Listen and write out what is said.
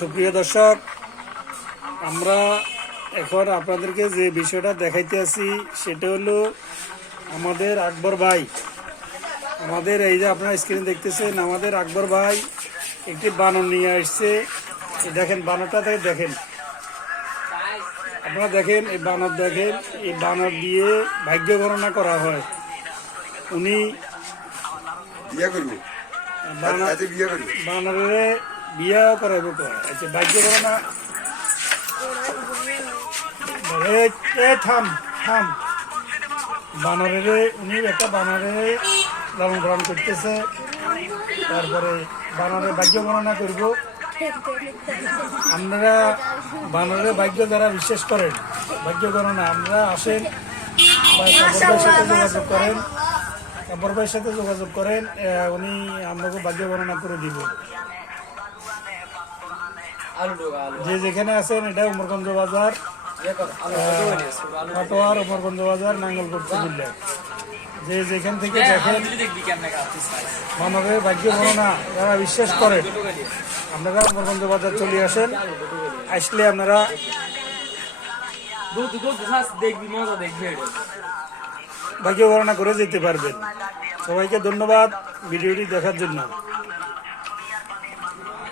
সুপ্রিয় দর্শক, আমরা এখন আপনাদেরকে যে বিষয়টা দেখাইতে আছি সেটা হলো আমাদের আকবর ভাই। আমাদের এই যে আপনারা স্ক্রিনে দেখতেছেন, আমাদের আকবর ভাই একটি বানর নিয়ে আসছে। দেখেন বানরটা দেখেন, আপনারা দেখেন এই বানর, দেখেন এই বানর দিয়ে ভাগ্য গণনা করা হয়। উনি বানরে বিয়াও করাইব। আচ্ছা, ভাগ্য গণনা থাম থাম বানরে উনি একটা বানরে লালন পালন করতেছে। তারপরে বানরের ভাগ্য গণনা করব। আপনারা বানরের ভাগ্য যারা বিশ্বাস করেন, ভাগ্য গণনা আমরা আসেন কাপড় ভাইয়ের সাথে যোগাযোগ করেন, উনি আপনাকে ভাগ্য গণনা করে দিব। যে যেখানে আছেন, এটা উমরগঞ্জ বাজার, কাটোয়ার উমরগঞ্জ বাজার, নাঙ্গলকোট কুমিল্লা। যে যেখান থেকে দেখেন মানবের ভাগ্য গণনা যারা বিশ্বাস করেন, আপনারা উমরগঞ্জ বাজার চলে আসেন। আসলে আপনারা ভাগ্য গণনা করে যেতে পারবেন। সবাইকে ধন্যবাদ ভিডিওটি দেখার জন্য।